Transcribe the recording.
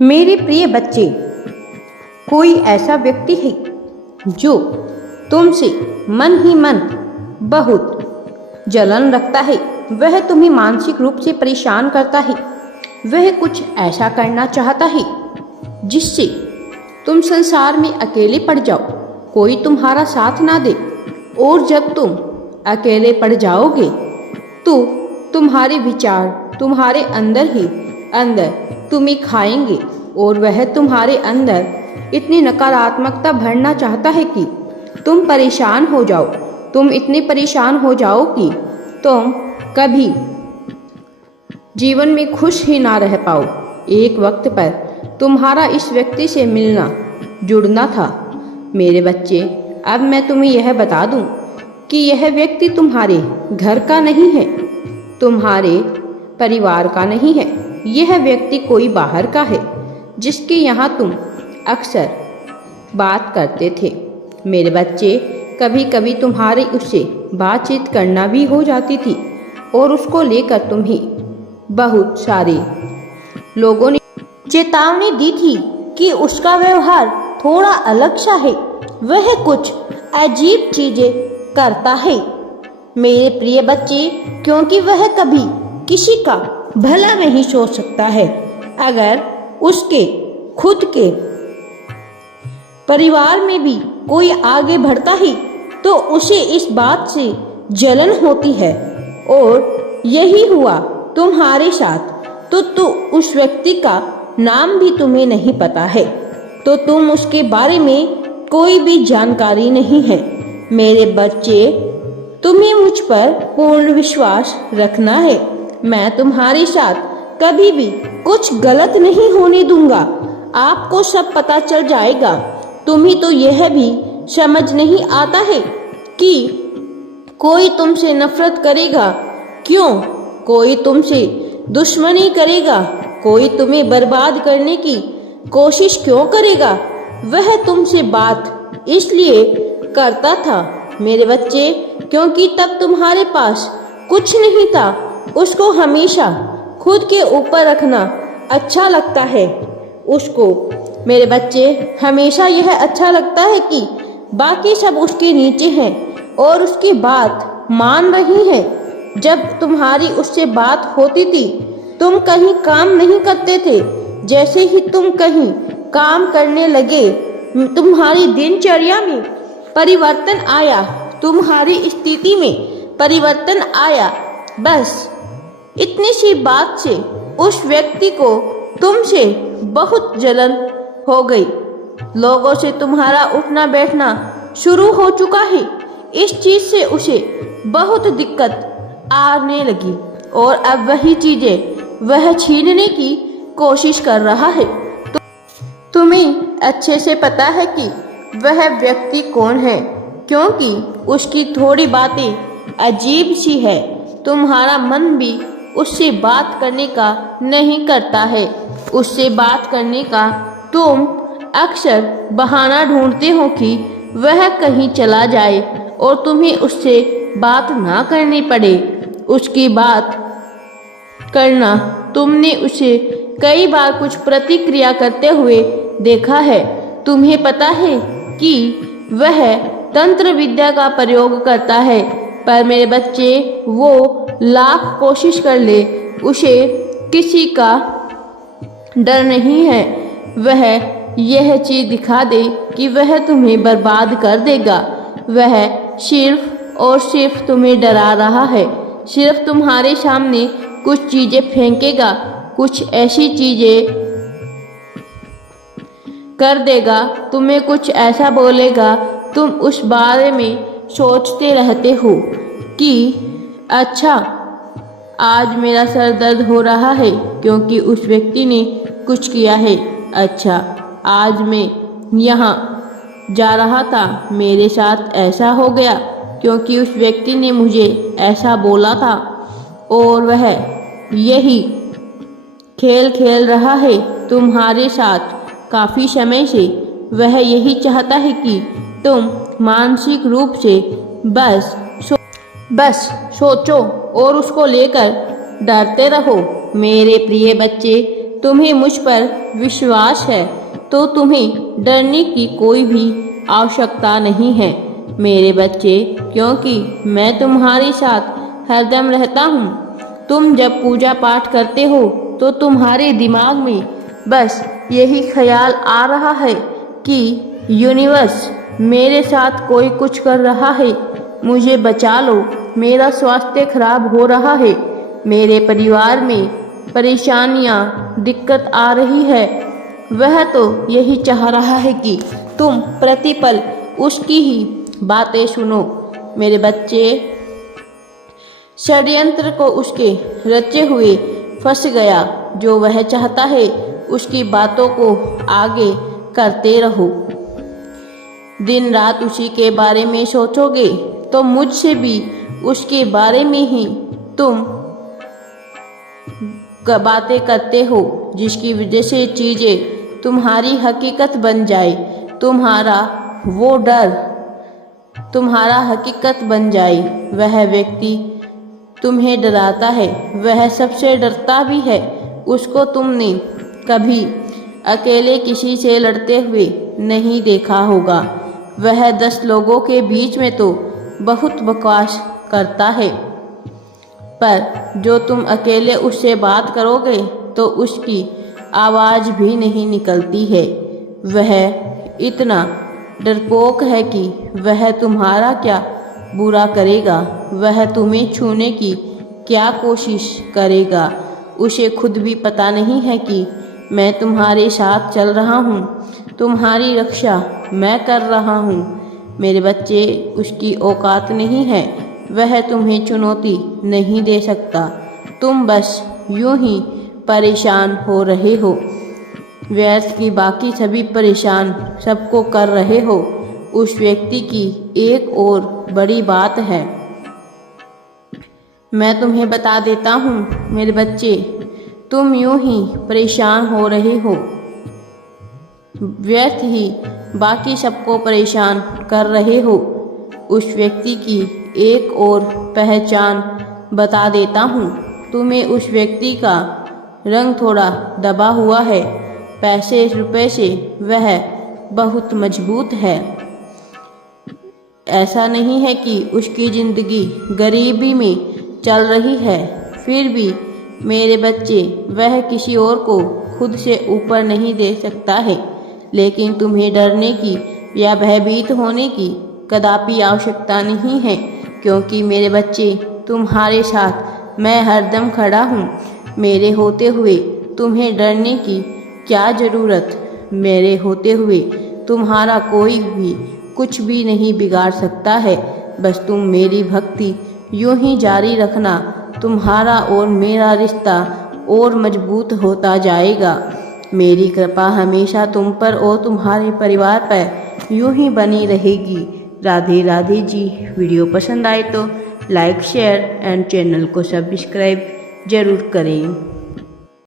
मेरे प्रिय बच्चे, कोई ऐसा व्यक्ति है जो तुमसे मन ही मन बहुत जलन रखता है। वह तुम्हें मानसिक रूप से परेशान करता है। वह कुछ ऐसा करना चाहता है जिससे तुम संसार में अकेले पड़ जाओ, कोई तुम्हारा साथ ना दे। और जब तुम अकेले पड़ जाओगे तो तुम्हारे विचार तुम्हारे अंदर ही अंदर तुम्हें खाएंगे और वह तुम्हारे अंदर इतनी नकारात्मकता भरना चाहता है कि तुम परेशान हो जाओ। तुम इतने परेशान हो जाओ कि तुम कभी जीवन में खुश ही ना रह पाओ। एक वक्त पर तुम्हारा इस व्यक्ति से मिलना जुड़ना था। मेरे बच्चे, अब मैं तुम्हें यह बता दूं कि यह व्यक्ति तुम्हारे घर का नहीं है, तुम्हारे परिवार का नहीं है। यह व्यक्ति कोई बाहर का है जिसके यहाँ तुम अक्सर बात करते थे। मेरे बच्चे, कभी कभी तुम्हारी उससे बातचीत करना भी हो जाती थी और उसको लेकर तुम्हें बहुत सारे लोगों ने चेतावनी दी थी कि उसका व्यवहार थोड़ा अलग सा है, वह कुछ अजीब चीजें करता है। मेरे प्रिय बच्चे, क्योंकि वह कभी किसी का भला नहीं सोच सकता है। अगर उसके खुद के परिवार में भी कोई आगे बढ़ता है तो उसे इस बात से जलन होती है। और यही हुआ तुम्हारे साथ। तो उस व्यक्ति का नाम भी तुम्हें नहीं पता है, तो तुम उसके बारे में कोई भी जानकारी नहीं है। मेरे बच्चे, तुम्हें मुझ पर पूर्ण विश्वास रखना है। मैं तुम्हारे साथ कभी भी कुछ गलत नहीं होने दूंगा। आपको सब पता चल जाएगा। तुम्हें तो यह भी समझ नहीं आता है कि कोई तुमसे नफरत करेगा क्यों, कोई तुमसे दुश्मनी करेगा, कोई तुम्हें बर्बाद करने की कोशिश क्यों करेगा। वह तुमसे बात इसलिए करता था मेरे बच्चे क्योंकि तब तुम्हारे पास कुछ नहीं था। उसको हमेशा खुद के ऊपर रखना अच्छा लगता है। उसको मेरे बच्चे हमेशा यह अच्छा लगता है कि बाकी सब उसके नीचे हैं और उसकी बात मान रही हैं। जब तुम्हारी उससे बात होती थी तुम कहीं काम नहीं करते थे। जैसे ही तुम कहीं काम करने लगे तुम्हारी दिनचर्या में परिवर्तन आया, तुम्हारी स्थिति में परिवर्तन आया। बस इतनी सी बात से उस व्यक्ति को तुमसे बहुत जलन हो गई। लोगों से तुम्हारा उठना बैठना शुरू हो चुका है। इस चीज से उसे बहुत दिक्कत आने लगी और अब वही चीजें वह छीनने की कोशिश कर रहा है। तुम्हें अच्छे से पता है कि वह व्यक्ति कौन है, क्योंकि उसकी थोड़ी बातें अजीब सी है। तुम्हारा मन भी उससे बात करने का नहीं करता है। उससे बात करने का तुम अक्सर बहाना ढूंढते हो कि वह कहीं चला जाए और तुम्हें उससे बात ना करनी पड़े। उसकी बात करना तुमने उसे कई बार कुछ प्रतिक्रिया करते हुए देखा है। तुम्हें पता है कि वह तंत्र विद्या का प्रयोग करता है, पर मेरे बच्चे वो लाख कोशिश कर ले उसे किसी का डर नहीं है। वह यह चीज दिखा दे कि वह तुम्हें बर्बाद कर देगा। वह सिर्फ और सिर्फ तुम्हें डरा रहा है। सिर्फ तुम्हारे सामने कुछ चीजें फेंकेगा, कुछ ऐसी चीजें कर देगा, तुम्हें कुछ ऐसा बोलेगा। तुम उस बारे में सोचते रहते हो कि अच्छा आज मेरा सर दर्द हो रहा है क्योंकि उस व्यक्ति ने कुछ किया है। अच्छा आज मैं यहाँ जा रहा था, मेरे साथ ऐसा हो गया क्योंकि उस व्यक्ति ने मुझे ऐसा बोला था। और वह यही खेल खेल रहा है तुम्हारे साथ काफ़ी समय से। वह यही चाहता है कि तुम मानसिक रूप से बस सोचो और उसको लेकर डरते रहो। मेरे प्रिय बच्चे, तुम्हें मुझ पर विश्वास है तो तुम्हें डरने की कोई भी आवश्यकता नहीं है मेरे बच्चे, क्योंकि मैं तुम्हारे साथ हरदम रहता हूँ। तुम जब पूजा पाठ करते हो तो तुम्हारे दिमाग में बस यही ख्याल आ रहा है कि यूनिवर्स मेरे साथ कोई कुछ कर रहा है, मुझे बचा लो, मेरा स्वास्थ्य खराब हो रहा है, मेरे परिवार में परेशानियाँ दिक्कत आ रही है। वह तो यही चाह रहा है कि तुम प्रतिपल उसकी ही बातें सुनो मेरे बच्चे। षड्यंत्र को उसके रचे हुए फंस गया। जो वह चाहता है उसकी बातों को आगे करते रहो। दिन रात उसी के बारे में सोचोगे तो मुझसे भी उसके बारे में ही तुम बातें करते हो, जिसकी वजह से चीज़ें तुम्हारी हकीकत बन जाए। तुम्हारा वो डर तुम्हारा हकीकत बन जाए। वह व्यक्ति तुम्हें डराता है, वह सबसे डरता भी है। उसको तुमने कभी अकेले किसी से लड़ते हुए नहीं देखा होगा। वह 10 लोगों के बीच में तो बहुत बकवास करता है, पर जो तुम अकेले उससे बात करोगे तो उसकी आवाज़ भी नहीं निकलती है। वह इतना डरपोक है कि वह तुम्हारा क्या बुरा करेगा, वह तुम्हें छूने की क्या कोशिश करेगा। उसे खुद भी पता नहीं है कि मैं तुम्हारे साथ चल रहा हूँ, तुम्हारी रक्षा मैं कर रहा हूँ मेरे बच्चे। उसकी औकात नहीं है, वह तुम्हें चुनौती नहीं दे सकता। तुम बस यूं ही परेशान हो रहे हो, व्यर्थ की बाकी सभी परेशान सबको कर रहे हो। उस व्यक्ति की एक और बड़ी बात है, मैं तुम्हें बता देता हूँ मेरे बच्चे, तुम यूं ही परेशान हो रहे हो, व्यर्थ ही बाकी सबको परेशान कर रहे हो। उस व्यक्ति की एक और पहचान बता देता हूँ तुम्हें। उस व्यक्ति का रंग थोड़ा दबा हुआ है, पैसे रुपए से वह बहुत मजबूत है। ऐसा नहीं है कि उसकी ज़िंदगी गरीबी में चल रही है, फिर भी मेरे बच्चे वह किसी और को खुद से ऊपर नहीं दे सकता है। लेकिन तुम्हें डरने की या भयभीत होने की कदापि आवश्यकता नहीं है, क्योंकि मेरे बच्चे तुम्हारे साथ मैं हरदम खड़ा हूँ। मेरे होते हुए तुम्हें डरने की क्या ज़रूरत। मेरे होते हुए तुम्हारा कोई भी कुछ भी नहीं बिगाड़ सकता है। बस तुम मेरी भक्ति यूं ही जारी रखना, तुम्हारा और मेरा रिश्ता और मजबूत होता जाएगा। मेरी कृपा हमेशा तुम पर और तुम्हारे परिवार पर यूं ही बनी रहेगी। राधे राधे जी। वीडियो पसंद आए तो लाइक शेयर एंड चैनल को सब्सक्राइब जरूर करें।